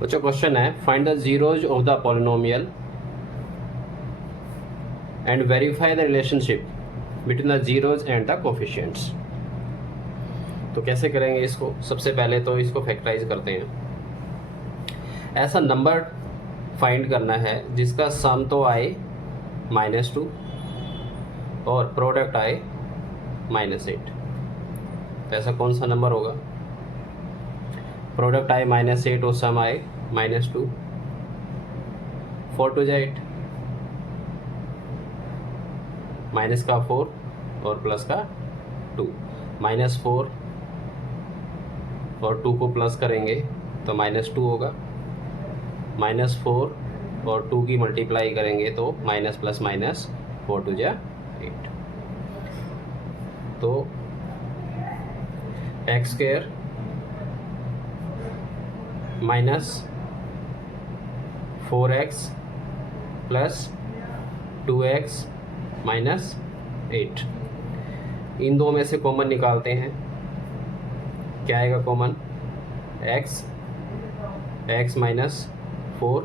बच्चों क्वेश्चन है find the zeros of the polynomial and verify the relationship between the zeros and the coefficients. तो कैसे करेंगे इसको? सबसे पहले तो इसको फैक्टराइज करते हैं। ऐसा नंबर फाइंड करना है जिसका सम तो आए -2 और प्रोडक्ट आए -8। तो ऐसा कौन सा नंबर होगा? प्रोडक्ट आए -8 और सम आए -2। 4 2 जा 8, माइनस का 4 और प्लस का 2, -4 और 2 को प्लस करेंगे तो -2 होगा। -4 और 2 की मल्टीप्लाई करेंगे तो माइनस प्लस माइनस 4 2 जा 8। तो x square -4x plus 2x -8, इन दो में से कॉमन निकालते हैं। क्या आएगा कॉमन? x -4।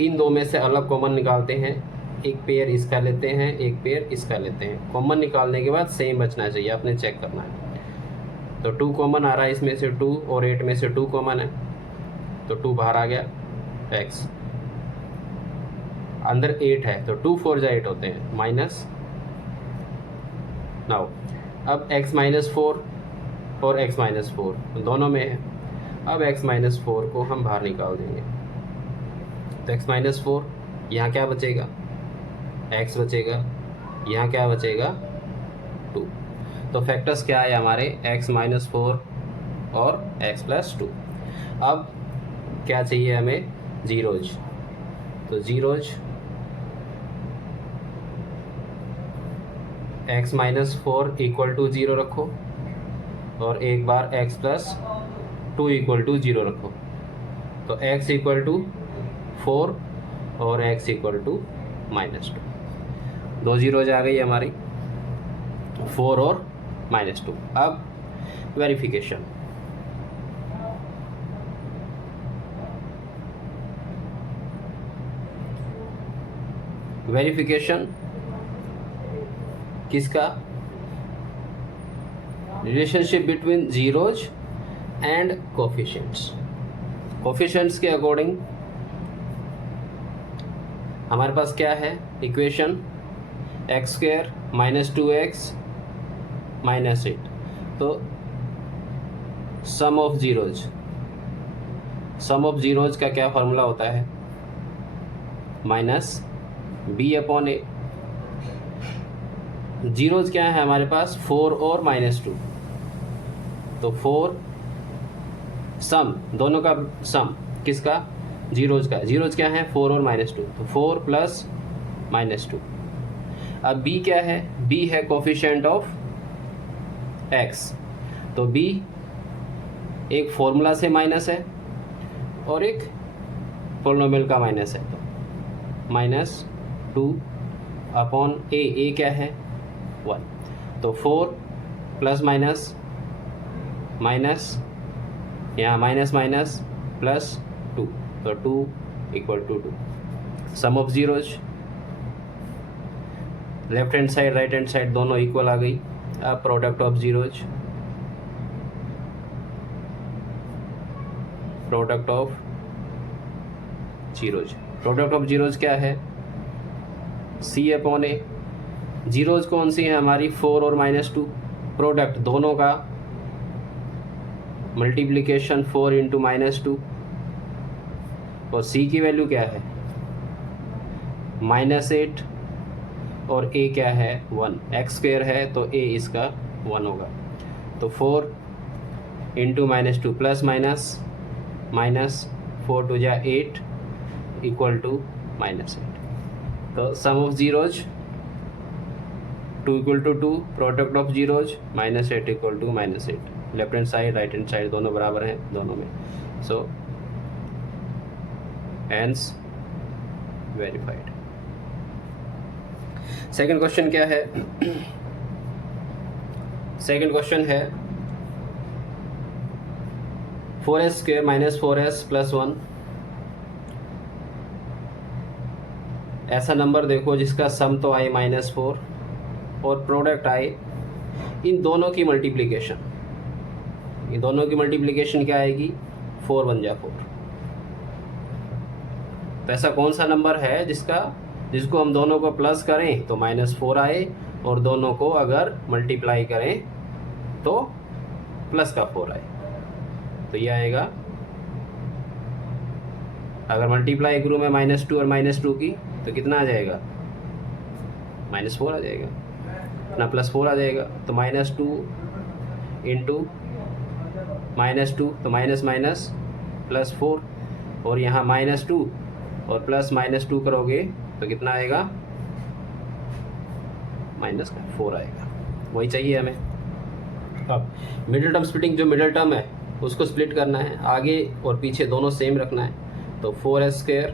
इन दो में से अलग कॉमन निकालते हैं, एक पेयर इसका लेते हैं, एक पेयर इसका लेते हैं। कॉमन निकालने के बाद सेम बचना चाहिए, आपने चेक करना है। तो 2 कॉमन आ रहा है इसमें से 2 और 8 में से 2 कॉमन है तो 2 बाहर आ गया। x अंदर 8 है तो 2 4 जा 8 होते हैं माइनस। नाउ अब x -4 और x -4 दोनों में है। अब x -4 को हम बाहर निकाल देंगे तो x -4 यहाँ क्या बचेगा? x बचेगा, यहाँ क्या बचेगा? 2। तो फैक्टर्स क्या है हमारे? x -4 और x + 2। अब क्या चाहिए हमें? जीरोज। तो जीरोज x -4 = 0 रखो और एक बार x + 2 = 0 रखो। तो x = 4 और x = -2। दो जीरोज आ गई हमारी, 4 और -2। अब वेरिफिकेशन। वेरिफिकेशन किसका? Relationship between zeros and coefficients. Coefficients के अकॉर्डिंग हमारे पास क्या है इक्वेशन? x² -2x -8। तो सम ऑफ जीरोज का क्या फॉर्मूला होता है? -b/a। जीरोज क्या है हमारे पास? 4 और -2। तो 4 सम, दोनों का सम किसका? जीरोज का। जीरोज क्या है? 4 और -2, तो 4 + -2। अब b क्या है? b है कोफिशिएंट ऑफ x। तो b एक फॉर्मूला से माइनस है और एक पॉलिनोमियल का माइनस है। तो -2/a, a क्या है? 1। तो 4 + माइनस यहाँ माइनस +2, तो 2 = 2। Sum of zeros, left hand side right hand side दोनों इक्वल आ गई। अब product of zeros, product of zeros क्या है? c/a। जीरोज कौन सी है हमारी? 4 और -2। प्रोडक्ट दोनों का मल्टीप्लिकेशन 4 × -2 और c की वैल्यू क्या है? -8 और a क्या है? 1। x² है तो a इसका 1 होगा। तो 4 × -2 प्लस माइनस 4 2 जा 8 = -8। तो sum of zeros 2 = 2, product of zeros -8 = -8। Left hand side right hand side दोनों बराबर हैं दोनों में। So hence verified. Second question क्या है? सेकंड क्वेश्चन है 4s² माइनस 4s प्लस 1, ऐसा नंबर देखो जिसका सम तो आए -4 और प्रोडक्ट आए इन दोनों की मल्टीप्लिकेशन। इन दोनों की मल्टीप्लिकेशन क्या आएगी? 4 × 1 = 4। तो ऐसा कौन सा नंबर है जिसको हम दोनों को प्लस करें तो -4 आए और दोनों को अगर मल्टीप्लाई करें तो प्लस का 4 आए? तो ये आएगा, अगर मल्टीप्लाई करूँ मैं -2 और -2 की तो कितना आ जाएगा? -4 आ जाएगा ना, +4 आ जाएगा। तो -2 इंटू -2 तो माइनस माइनस +4, और यहाँ -2 और प्लस -2 करोगे तो कितना आएगा? -4 आएगा। वही चाहिए हमें। अब मिडिल टर्म स्प्लिटिंग, जो मिडिल टर्म है उसको स्प्लिट करना है, आगे और पीछे दोनों सेम रखना है। तो 4s²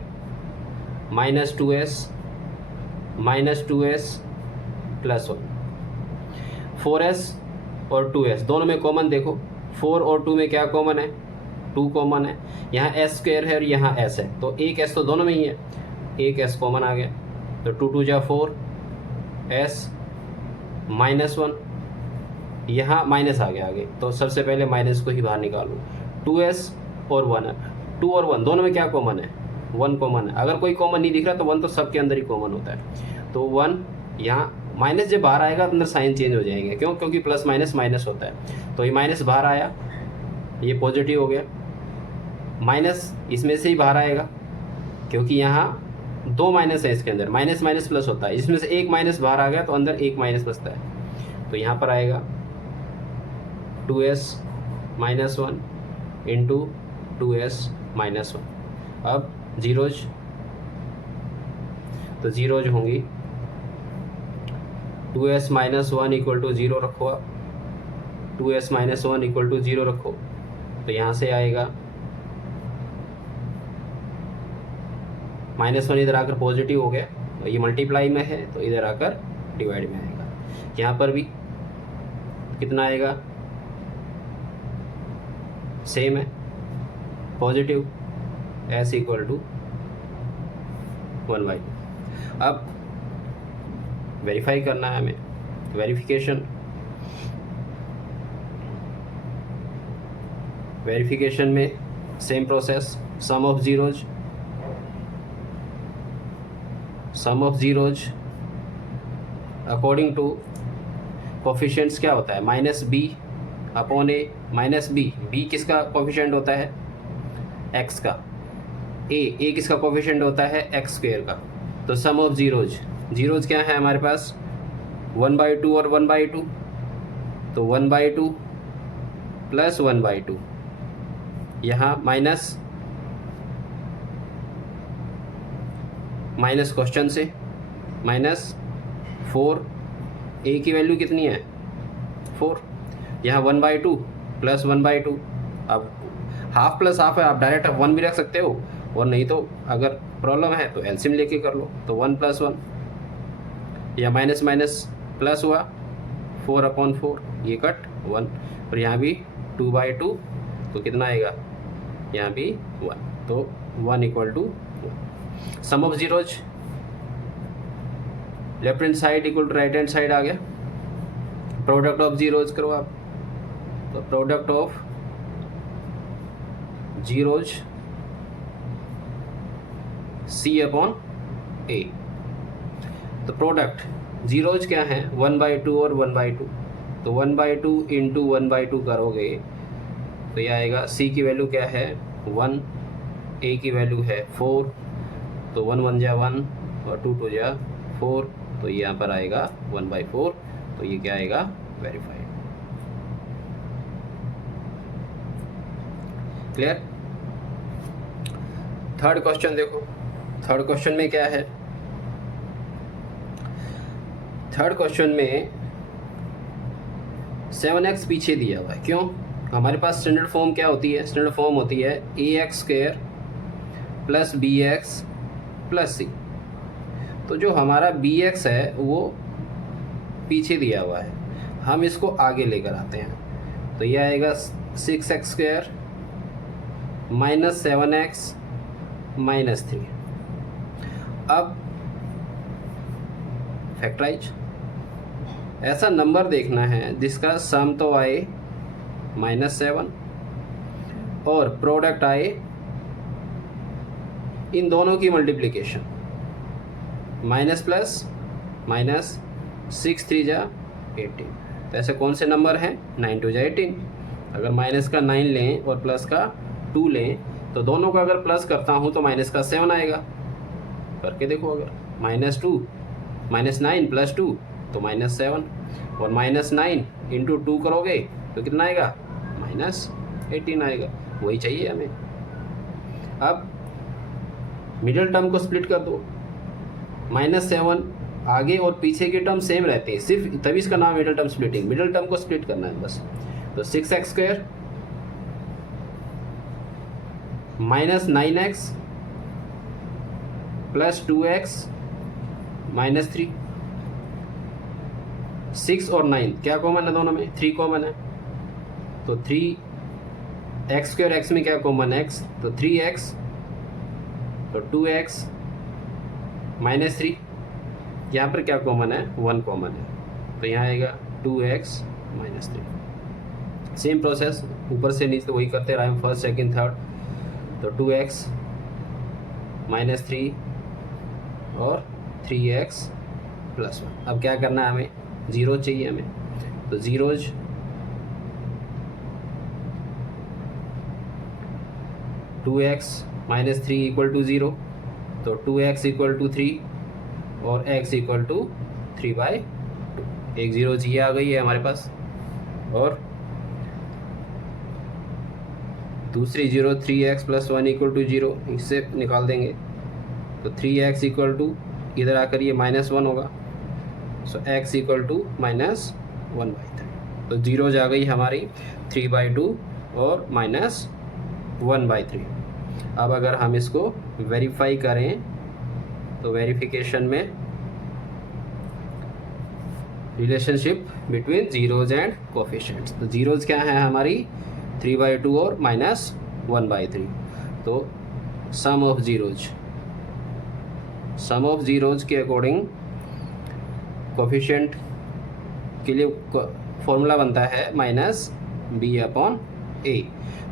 -2s प्लस 1, 4s और 2s दोनों में कॉमन देखो, 4 और 2 में क्या कॉमन है? 2 कॉमन है। यहाँ s² है और यहाँ s है, तो एक s तो दोनों में ही है, एक s कॉमन आ गया। तो 2 × 2 = 4, s -1, यहाँ माइनस आ गया आगे, तो सबसे पहले माइनस को ही बाहर निकालो। 2s और 1 है, 2 और 1 दोनों में क्या कॉमन है? 1 कॉमन है। अगर कोई कॉमन नहीं दिख रहा तो 1 तो सबके अंदर ही कॉमन होता है। तो 1 यहाँ माइनस जब बाहर आएगा तो अंदर साइन चेंज हो जाएंगे, क्यों? क्योंकि प्लस माइनस माइनस होता है। तो ये माइनस बाहर आया, ये पॉजिटिव हो गया। माइनस इसमें से ही बाहर आएगा, क्योंकि यहाँ 2 माइनस है इसके अंदर, माइनस माइनस प्लस होता है। इसमें से एक माइनस बाहर आ गया तो अंदर एक माइनस बचता है। तो यहाँ पर आएगा 2s -1 इंटू 2s -1। अब जीरोज, तो जीरोज होंगी 2s -1 = 0 रखो, आप 2s -1 = 0 रखो, तो यहाँ से आएगा -1 इधर आकर पॉजिटिव हो गया, तो ये मल्टीप्लाई में है तो इधर आकर डिवाइड में आएगा। यहाँ पर भी कितना आएगा? सेम है, पॉजिटिव, s = 1/2। अब वेरीफाई करना है हमें, वेरिफिकेशन में same process, sum of zeros according to coefficients क्या होता है? -b/a -b। b किसका कोफिशिएंट होता है? x का। a किसका कोफिशिएंट होता है? x² का। तो सम ऑफ जीरोज क्या है हमारे पास? 1/2 और 1/2, तो 1/2 प्लस 1/2, यहाँ माइनस क्वेश्चन से -4, a की वैल्यू कितनी है? 4, यहाँ 1/2 प्लस 1/2। अब हाफ प्लस हाफ है, आप डायरेक्ट 1 भी रख सकते हो, और नहीं तो अगर प्रॉब्लम है तो एलसीएम लेके कर लो। तो 1 + 1, या माइनस माइनस प्लस हुआ 4/4, ये कट 1, और यहाँ भी 2/2, तो कितना आएगा? यहाँ भी 1, तो 1 = 1। Sum of zeros, left hand side equal to right hand side आ गया। प्रोडक्ट ऑफ जीरोज करो आप, तो प्रोडक्ट ऑफ जीरोज C/A। तो प्रोडक्ट जीरोज क्या है? 1/2 और 1/2, तो 1/2 इंटू 1/2 करोगे तो ये आएगा। C की वैल्यू क्या है? 1, A की वैल्यू है 4, तो 1 × 1 = 1 और 2 × 2 = 4, तो ये यहाँ पर आएगा 1/4। तो ये क्या आएगा? वेरीफाइड। क्लियर? थर्ड क्वेश्चन देखो, थर्ड क्वेश्चन में क्या है? थर्ड क्वेश्चन में 7x पीछे दिया हुआ है। क्यों? हमारे पास स्टैंडर्ड फॉर्म क्या होती है? स्टैंडर्ड फॉर्म होती है ax² + bx + c। तो जो हमारा bx है वो पीछे दिया हुआ है, हम इसको आगे लेकर आते हैं। तो ये आएगा 6x² -7x -3। अब फैक्टराइज, ऐसा नंबर देखना है जिसका सम तो आए -7 और प्रोडक्ट आए इन दोनों की मल्टीप्लिकेशन, माइनस प्लस माइनस, 6 3 जा 18। तो ऐसे कौन से नंबर हैं? 9 2 जा 18। अगर माइनस का 9 लें और प्लस का 2 लें तो दोनों का अगर प्लस करता हूँ तो माइनस का 7 आएगा। करके देखो, अगर -2 -9 + 2 तो -7, और -9 × 2 करोगे तो कितना आएगा? -18 आएगा। वही चाहिए हमें। अब मिडिल टर्म को स्प्लिट कर दो, -7 आगे और पीछे के टर्म सेम रहते हैं, सिर्फ तभी इसका नाम middle term splitting. Middle term को स्प्लिट करना है बस। तो 6x² -9x + 2x -3। 6 और 9 क्या कॉमन है दोनों में? 3 कॉमन है। तो 3x² x में क्या कॉमन है? x, तो 3x, तो 2x -3। यहाँ पर क्या कॉमन है? 1 कॉमन है, तो यहाँ आएगा 2x -3। सेम प्रोसेस ऊपर से नीचे वही करते रहे हम, फर्स्ट सेकंड थर्ड। तो 2x -3 और 3x + 1। अब क्या करना है हमें? ज़ीरो चाहिए हमें, तो ज़ीरोज 2x -3 = 0, तो 2x = 3 और x = 3/2। एक ज़ीरो जी आ गई है हमारे पास। और दूसरी ज़ीरो 3x + 1 = 0, इससे निकाल देंगे। तो 3x = इधर आकर ये -1 होगा, सो x = -1/3। तो ज़ीरोज आ गई हमारी 3/2 और -1/3। अब अगर हम इसको वेरीफाई करें तो वेरिफिकेशन में relationship between zeros and coefficients. तो ज़ीरोज़ क्या है हमारी? 3/2 और -1/3। तो सम ऑफ ज़ीरोज़ के अकॉर्डिंग कोफिशिएंट के लिए फॉर्मूला बनता है -b/a।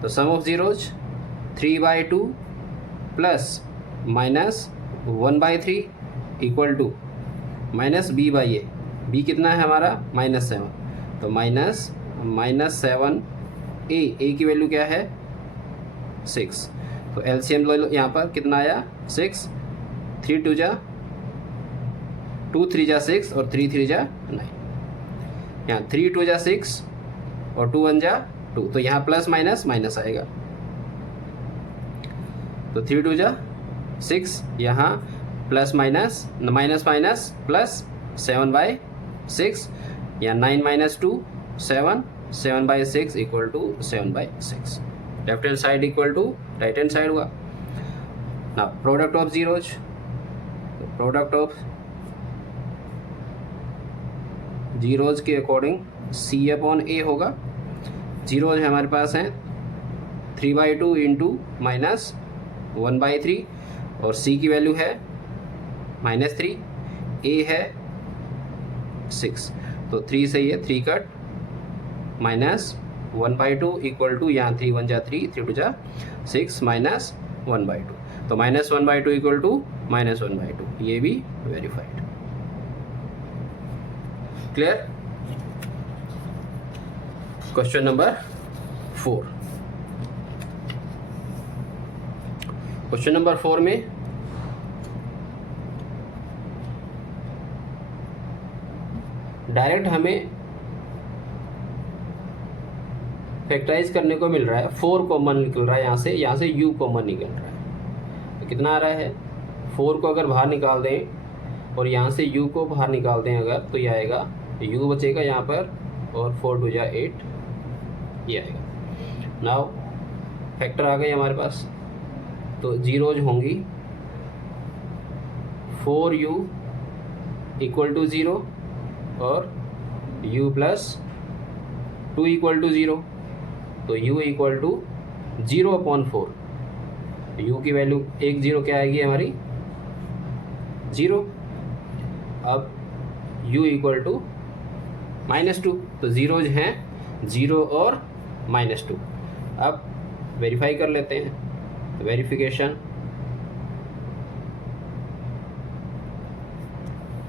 तो sum of zeros 3/2 + -1/3 = -b/a। b कितना है हमारा? -7। तो -7a, a की वैल्यू क्या है? 6। तो एलसीएम ले लो, यहाँ पर कितना आया? 6। 3 2 जा 2 3 जा 6 और 3 3 जा 9। यहाँ 3 2 जा 6 और 2 1 जा 2, तो यहाँ प्लस माइनस माइनस आएगा। तो 3 2 जा 6, यहाँ plus minus minus minus plus 7/6, या 9 - 2 7, 7/6 = 7/6। Left hand side equal to right hand side हुआ ना। Product of zeros, product of zeros के अकॉर्डिंग C/A होगा। ज़ीरोज हमारे पास हैं 3/2 × -1/3 और C की वैल्यू है -3, A है 6। तो 3 से ये 3 कट, -1/2 = यहाँ 3 1 जा 3, 3 2 जा 6 -1/2। तो -1/2 = -1/2, ये भी verified. Clear? Question number 4। Question number 4 में डायरेक्ट हमें फैक्टराइज करने को मिल रहा है। 4 कॉमन निकल रहा है यहाँ से u कॉमन निकल रहा है। तो कितना आ रहा है? 4 को अगर बाहर निकाल दें और यहाँ से u को बाहर निकाल दें अगर, तो ये आएगा, u बचेगा यहाँ पर, और 4 2 जा 8, ये आएगा। नाउ फैक्टर आ गए हमारे पास, तो ज़ीरोज होंगी 4u = 0 और u + 2 = 0। तो u = 0/4, u की वैल्यू एक जीरो क्या आएगी हमारी, जीरो। अब u इक्वल टू -2, तो जीरोज हैं 0 और -2। अब वेरीफाई कर लेते हैं, तो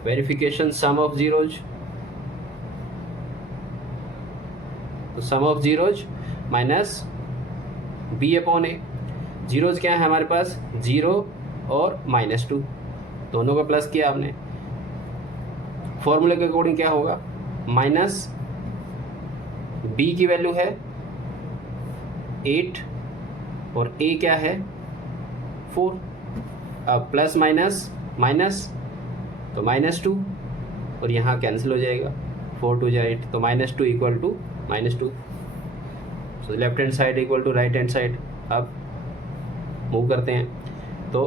वेरिफिकेशन सम ऑफ जीरोज, तो sum of zeros minus b upon A. Zeros क्या है हमारे पास, 0 और -2, दोनों का प्लस किया आपने। फॉर्मूले के अकॉर्डिंग क्या होगा, माइनस b की वैल्यू है 8 और a क्या है 4। अब प्लस माइनस माइनस, तो -2 और यहाँ कैंसिल हो जाएगा, 4 2 जा 8, तो -2 equal to -2। So left hand side equal to right hand side. अब मूव करते हैं, तो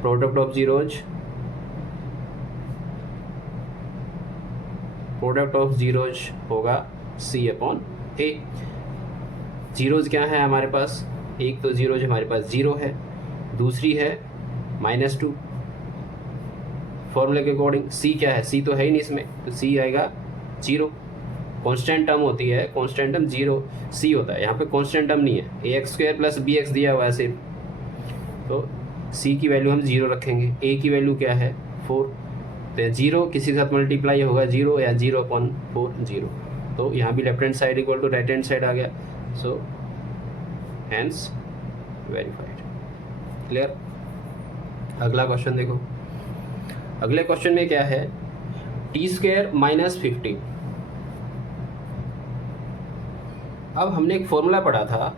प्रोडक्ट ऑफ जीरोज होगा c अपॉन a। जीरोज क्या है हमारे पास, एक तो जीरोज हमारे पास 0 है, दूसरी है -2। फॉर्मूले के अकॉर्डिंग c क्या है, c तो है ही नहीं इसमें, तो c आएगा 0। कांस्टेंट टर्म होती है, कांस्टेंट टर्म 0 c होता है, यहाँ पे कांस्टेंट टर्म नहीं है, ax² + bx दिया हुआ है सिर्फ, तो c की वैल्यू हम 0 रखेंगे। a की वैल्यू क्या है 4, तो 0 किसी के साथ मल्टीप्लाई होगा 0 या 0/4 0, तो यहाँ भी left hand side equal to right hand side आ गया, सो हैंस वेरीफाइड। क्लियर। अगला क्वेश्चन देखो, अगले क्वेश्चन में क्या है, t² - 15। अब हमने एक फॉर्मूला पढ़ा था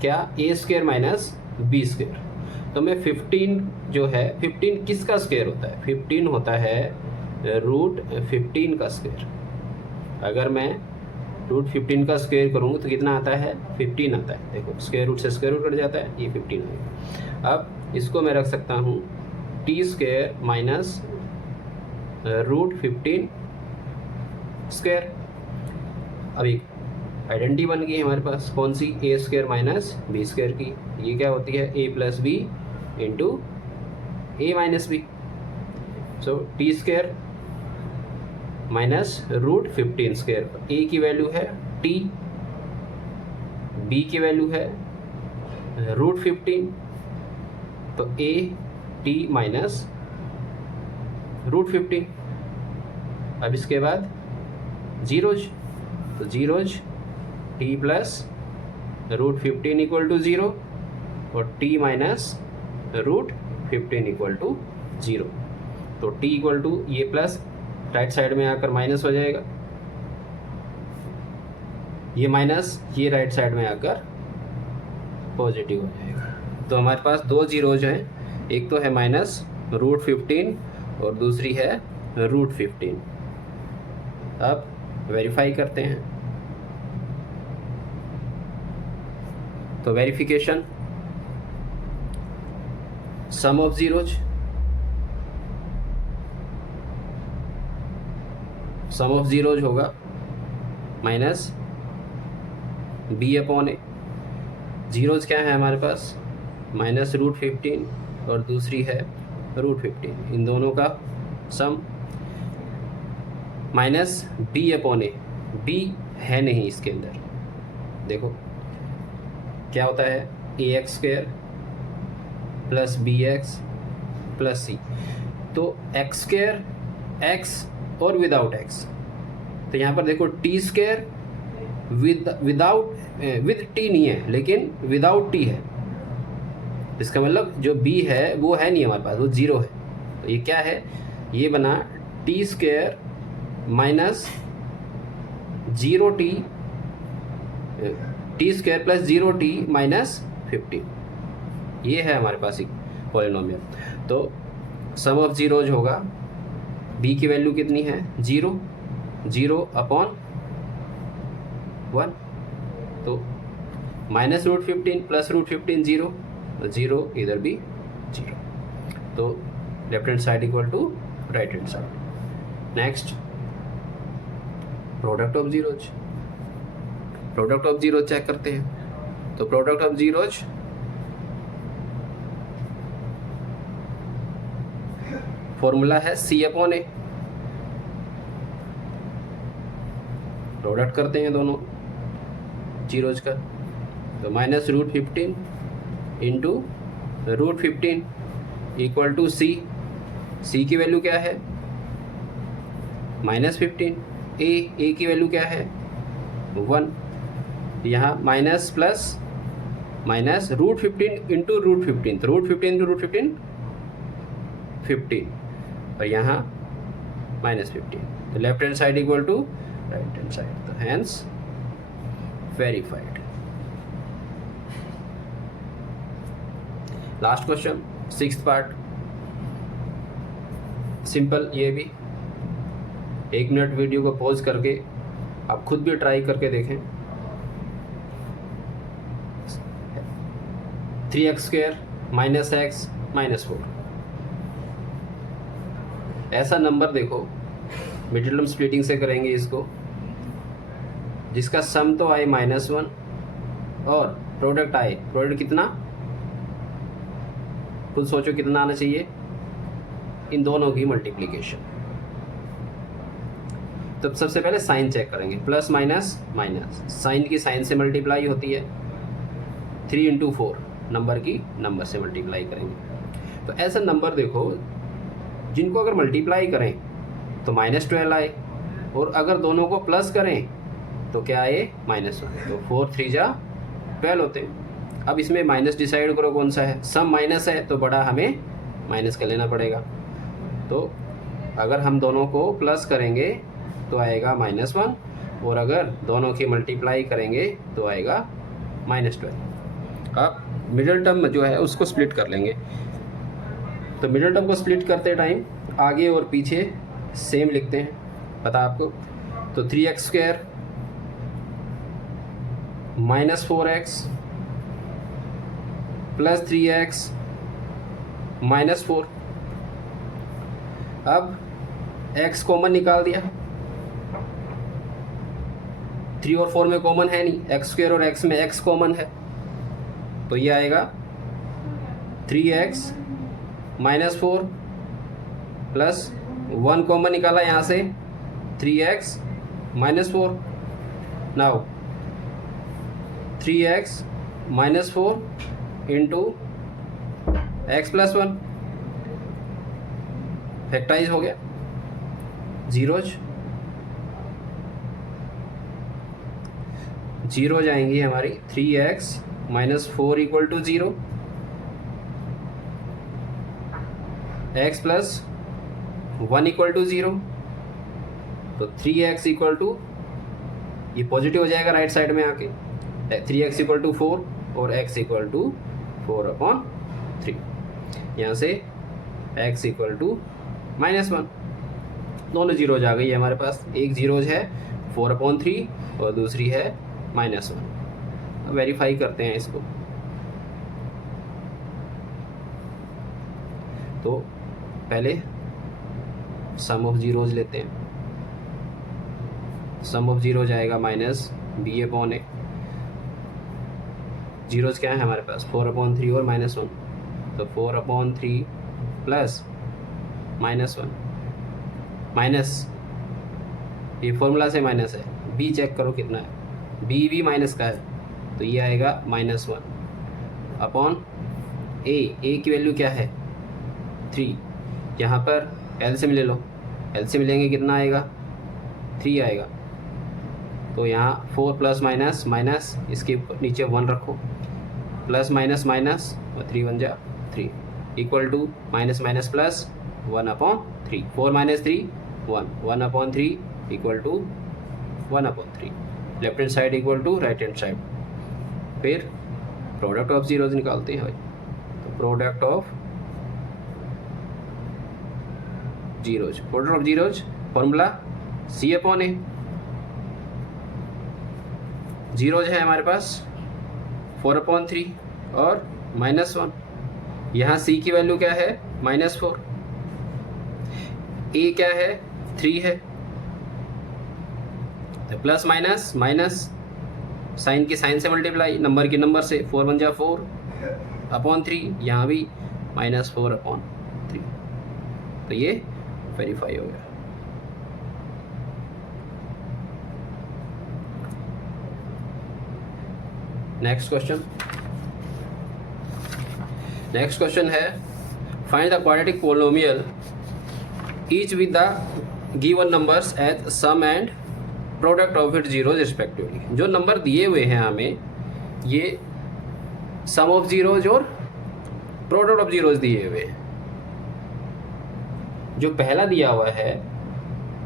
क्या, a² - b²। तो मैं 15 जो है, 15 किसका स्क्वायर होता है, 15 होता है √15 का स्क्वायर। अगर मैं √15 का स्क्वायर करूँ तो कितना आता है, 15 आता है। देखो स्क्वायर रूट से स्क्वायर रूट कट जाता है, ये 15 आएगा। अब इसको मैं रख सकता हूँ t² - √15 स्क्वायर। अब एक आइडेंटिटी बन गई हमारे पास, कौन सी, a² - b² की। ये क्या होती है, a + b into a - b। So t² - √15 square. a की वैल्यू है t, b की वैल्यू है √15, तो a t - √15। अब इसके बाद जीरोज, तो जीरोज t + √15 इक्वल टू 0 और t - √15 इक्वल टू 0। तो t इक्वल टू, ये प्लस राइट साइड में आकर माइनस हो जाएगा, ये माइनस, ये राइट साइड में आकर पॉजिटिव हो जाएगा। तो हमारे पास दो जीरोज हैं, एक तो है -√15 और दूसरी है √15। अब वेरीफाई करते हैं, तो verification sum of zeros, sum of zeros होगा -b अपॉन ए। जीरोज क्या है हमारे पास, -√15 और दूसरी है √15, इन दोनों का सम -b अपॉन ए। b है नहीं इसके अंदर, देखो क्या होता है, ax² + bx + c। तो x² x और विदाउट x, तो यहाँ पर देखो t² विद t नहीं है, लेकिन विदाउट t है। इसका मतलब जो b है वो है नहीं हमारे पास, वो 0 है। तो ये क्या है, ये बना t² - 0t, t² + 0t - 15। ये है हमारे पास एक पॉलिनोमियल। तो सम ऑफ जीरोज होगा, b की वैल्यू कितनी है, 0 0/1, तो -√15 + √15 0, तो 0 इधर भी 0, तो left hand side equal to right hand side. Next product of zeros, product of zeros check करते हैं। तो प्रोडक्ट ऑफ जीरोज फॉर्मूला है सी अपॉन ए। प्रोडक्ट करते हैं दोनों जीरोज का, तो -√15 इंटू √15 इक्वल टू सी। सी की वैल्यू क्या है -15, ए की वैल्यू क्या है 1। यहाँ माइनस प्लस माइनस √15 इंटू √15, तो √15 इंटू √15 15, और यहाँ -15, तो left hand side equal to right hand side, तो hence verified. Last question, 6th part, simple. ये भी 1 मिनट वीडियो को पॉज करके आप खुद भी ट्राई करके देखें। 3x² -x -4, ऐसा नंबर देखो, मिडिल टर्म स्प्लिटिंग से करेंगे इसको, जिसका सम तो आए -1 और प्रोडक्ट आए, प्रोडक्ट कितना खुद सोचो कितना आना चाहिए, इन दोनों की मल्टीप्लिकेशन। तो सबसे पहले साइन चेक करेंगे, प्लस माइनस माइनस, साइन की साइन से मल्टीप्लाई होती है, 3 इंटू 4 नंबर की नंबर से मल्टीप्लाई करेंगे। तो ऐसा नंबर देखो जिनको अगर मल्टीप्लाई करें तो -12 आए, और अगर दोनों को प्लस करें तो क्या आए -1, तो 4 3 जा 12 होते हैं। अब इसमें माइनस डिसाइड करो कौन सा है, सम माइनस है तो बड़ा हमें माइनस का लेना पड़ेगा। तो अगर हम दोनों को प्लस करेंगे तो आएगा -1, और अगर दोनों की मल्टीप्लाई करेंगे तो आएगा -12। अब मिडिल टर्म जो है उसको स्प्लिट कर लेंगे। तो मिडिल टर्म को स्प्लिट करते टाइम आगे और पीछे सेम लिखते हैं, पता आपको। तो 3x² -4x प्लस 3x -4। अब x कॉमन निकाल दिया, 3 और 4 में कॉमन है नहीं, x² और x में x कॉमन है, तो ये आएगा 3x -4 प्लस 1 कॉमन निकाला यहाँ से 3x -4। Now 3x -4 into x plus 1, factorise हो गया, जीरो जाएंगी हमारी। 3x -4 equal to 0, x plus 1 equal to 0, तो 3x इक्वल टू, ये पॉजिटिव हो जाएगा राइट साइड में आके, 3x इक्वल टू 4 और x इक्वल टू 4/3। यहाँ से x इक्वल टू -1, दोनों जीरोज आ गई है हमारे पास। एक जीरोज है 4/3 और दूसरी है -1। वेरीफाई करते हैं इसको। तो पहले सम ऑफ जीरोज लेते हैं। सम ऑफ जीरो जाएगा -b/a। जीरोज क्या है हमारे पास 4/3 और -1, तो 4/3 प्लस -1 माइनस, ये फॉर्मूला से माइनस है, b चेक करो कितना है, b भी माइनस का है, तो ये आएगा -1 अपॉन a की वैल्यू क्या है 3, यहाँ पर एलसीएम ले लो, एलसीएम लेंगे कितना आएगा 3 आएगा, तो यहाँ 4 प्लस माइनस माइनस, इसके नीचे 1 रखो, प्लस माइनस माइनस और 3 1 जा 3 equal to minus minus plus 1/3, 4 - 3 1, 1/3 equal to 1/3, left hand side equal to right hand side. फिर प्रोडक्ट ऑफ जीरोज निकालते हैं भाई, तो product of zeros, product of zeros formula C/A। Zeros है हमारे पास 4/3 और -1, यहाँ C की वैल्यू क्या है -4, A क्या है 3 है, तो प्लस माइनस माइनस, साइन की साइन से मल्टीप्लाई, नंबर की नंबर से, 4 1 जा 4/3, यहाँ भी -4/3। तो ये वेरीफाई हो गया। नेक्स्ट क्वेश्चन है find the quadratic polynomial each with the given numbers as sum and product of it zeros respectively. जो नंबर दिए हुए हैं हमें, ये सम ऑफ जीरोज और प्रोडक्ट ऑफ जीरोज दिए हुए हैं। जो पहला दिया हुआ है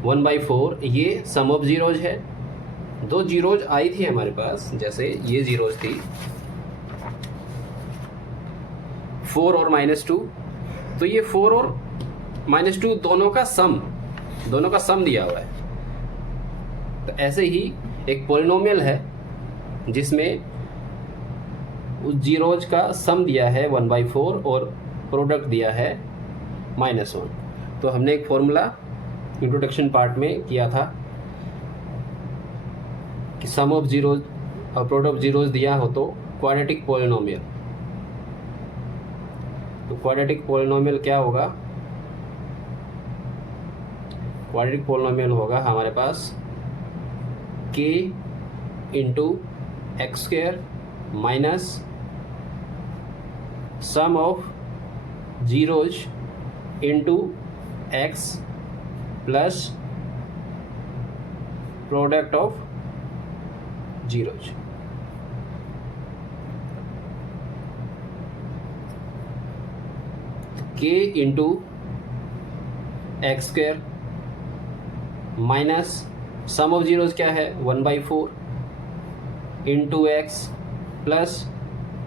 1/4, ये सम ऑफ जीरोज है। दो जीरोज आई थी हमारे पास, जैसे ये जीरोज थी 4 और -2, तो ये 4 और -2 दोनों का सम दिया हुआ है। तो ऐसे ही एक पोलिनोमियल है जिसमें उस जीरोज का सम दिया है 1/4 और प्रोडक्ट दिया है -1। तो हमने एक फॉर्मूला इंट्रोडक्शन पार्ट में किया था कि सम ऑफ जीरोज और प्रोडक्ट ऑफ जीरोज दिया हो तो क्वाड्रेटिक पोलिनोमियल। तो क्वाड्रेटिक पोलिनोमियल क्या होगा? क्वाड्रेटिक पोलिनोमियल होगा हमारे पास k into X square minus sum of zeros into X plus product of zeros. k into X square minus sum of zeros क्या है 1/4 into X plus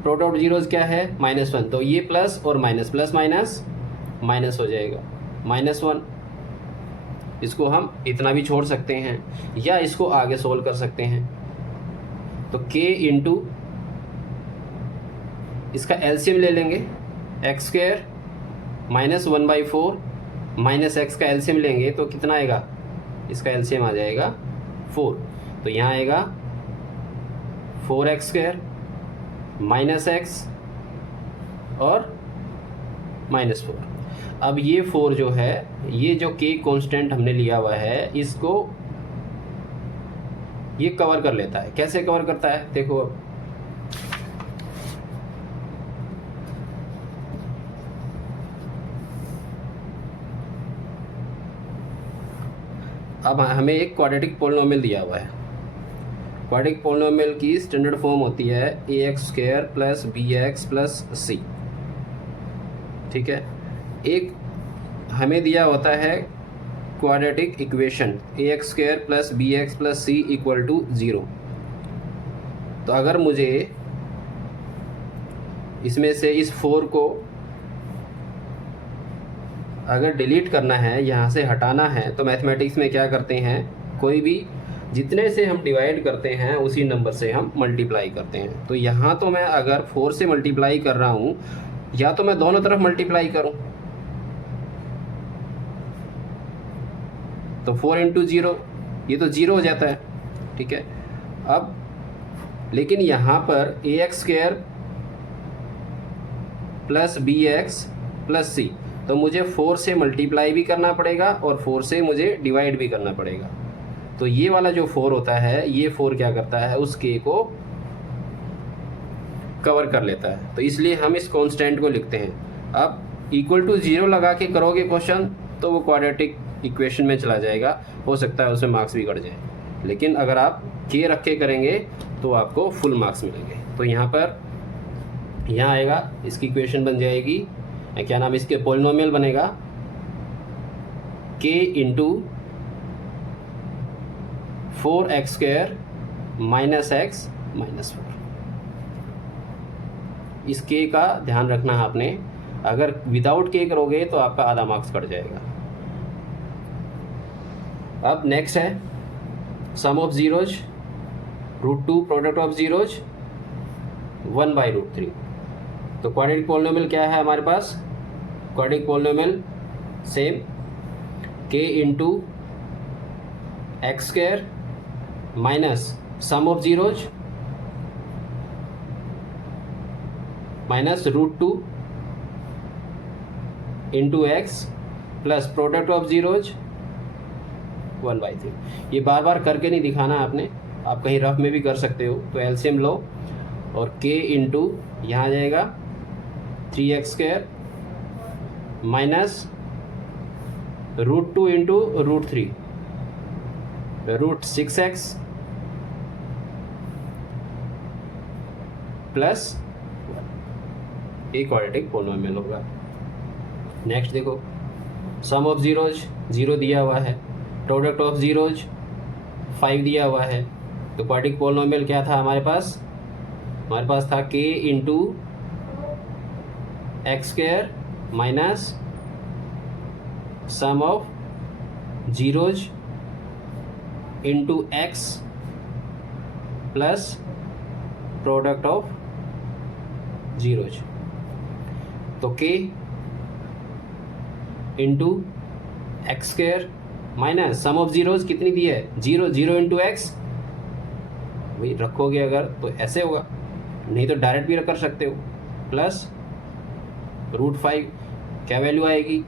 product of zeros क्या है -1। तो ये प्लस और minus, plus minus minus हो जाएगा -1। इसको हम इतना भी छोड़ सकते हैं या इसको आगे सोल्व कर सकते हैं। तो k इंटू इसका एलसीएम ले लेंगे, x square minus 1/4 minus x का एलसीएम लेंगे तो कितना आएगा? इसका एलसीएम आ जाएगा 4। तो यहाँ आएगा 4x स्क्वायर माइनस एक्स और -4। अब ये 4 जो है, ये जो k कांस्टेंट हमने लिया हुआ है, इसको ये कवर कर लेता है। कैसे कवर करता है देखो, अब हमें एक क्वाड्रेटिक पोलिनोमियल दिया हुआ है। क्वाड्रेटिक पोलिनोमियल की स्टैंडर्ड फॉर्म होती है ax square plus bx plus c। ठीक है, एक हमें दिया होता है quadratic equation ax square plus bx plus c equal to 0। तो अगर मुझे इसमें से इस 4 को अगर डिलीट करना है, यहाँ से हटाना है, तो मैथमेटिक्स में क्या करते हैं, कोई भी जितने से हम डिवाइड करते हैं उसी नंबर से हम मल्टीप्लाई करते हैं। तो यहाँ तो मैं अगर 4 से मल्टीप्लाई कर रहा हूँ, या तो मैं दोनों तरफ मल्टीप्लाई करूँ, तो 4 इंटू 0, ये तो 0 हो जाता है। ठीक है, अब लेकिन यहाँ पर ax square plus bx plus c, तो मुझे 4 से मल्टीप्लाई भी करना पड़ेगा और 4 से मुझे डिवाइड भी करना पड़ेगा। तो ये वाला जो 4 होता है, ये 4 क्या करता है, उस k को कवर कर लेता है। तो इसलिए हम इस कांस्टेंट को लिखते हैं। अब इक्वल टू 0 लगा के करोगे क्वेश्चन तो वो क्वाड्रेटिक इक्वेशन में चला जाएगा, हो सकता है उसमें मार्क्स भी कट जाए। लेकिन अगर आप k रख के करेंगे तो आपको फुल मार्क्स मिलेंगे। तो यहाँ आएगा, इसकी इक्वेशन बन जाएगी, क्या नाम इसके, पोलिनोमियल बनेगा k into 4x square minus x minus 4। इस k का ध्यान रखना है आपने, अगर विदाउट k करोगे तो आपका आधा मार्क्स कट जाएगा। अब नेक्स्ट है sum of zeros √2 product of zeros 1/√3। तो क्वाड्रेटिक पोलिनोमियल क्या है हमारे पास? Quadratic polynomial same k into X square minus sum of zeros minus √2 into X plus product of zeros 1/3। ये बार बार करके नहीं दिखाना आपने, आप कहीं रफ में भी कर सकते हो। तो एलसीएम लो और k इंटू यहाँ आ जाएगा 3x² minus √2 into √3 √6x plus एक क्वाड्रेटिक पोलिनोमियल होगा। नेक्स्ट देखो, सम ऑफ जीरोज 0 दिया हुआ है, प्रोडक्ट ऑफ जीरोज 5 दिया हुआ है। तो क्वाड्रेटिक पोलिनोमियल क्या था हमारे पास? हमारे पास था k into x² minus sum of zeros into x plus product of zeros. तो k into x² minus sum of zeros कितनी दी है? 0 इंटू x। वही रखोगे अगर तो ऐसे होगा, नहीं तो डायरेक्ट भी कर सकते हो, प्लस √5 क्या वैल्यू आएगी?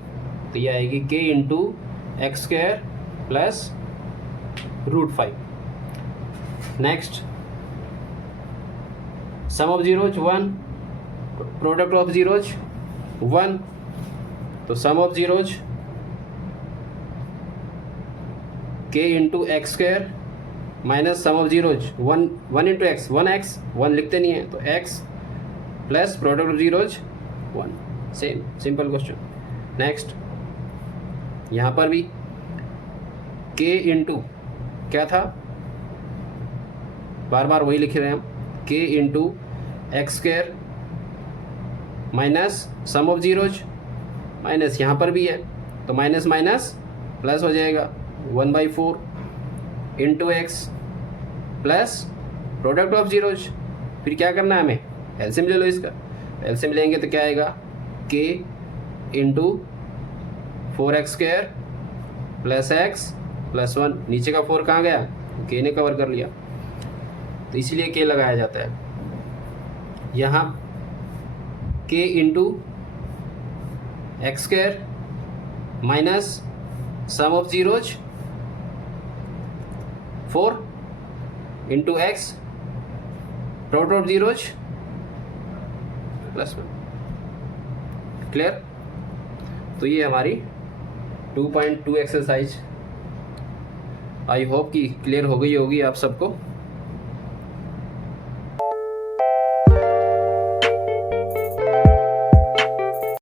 तो ये आएगी k into x² plus √5। Next, sum of zeros 1, product of zeros 1। तो sum of zeros k into x² minus sum of zeros 1 into x, 1x, 1 लिखते नहीं है तो x plus product of zeros 1। Same simple question. Next, यहाँ पर भी k into क्या था, बार बार वही लिख रहे हैं हम, k into x² minus sum of zeros minus यहाँ पर भी है तो माइनस माइनस प्लस हो जाएगा 1/4 into x plus product of zeros. फिर क्या करना है हमें? एलसीएम ले लो इसका। एलसीएम लेंगे तो क्या आएगा? k into 4x² plus x plus 1। नीचे का 4 कहाँ गया? k ने कवर कर लिया, तो इसीलिए k लगाया जाता है यहाँ। k into x² minus sum of zeros 4 into x product of zeros plus 1। Clear? तो ये हमारी 2.2 एक्सरसाइज आई होप कि क्लियर हो गई होगी आप सबको।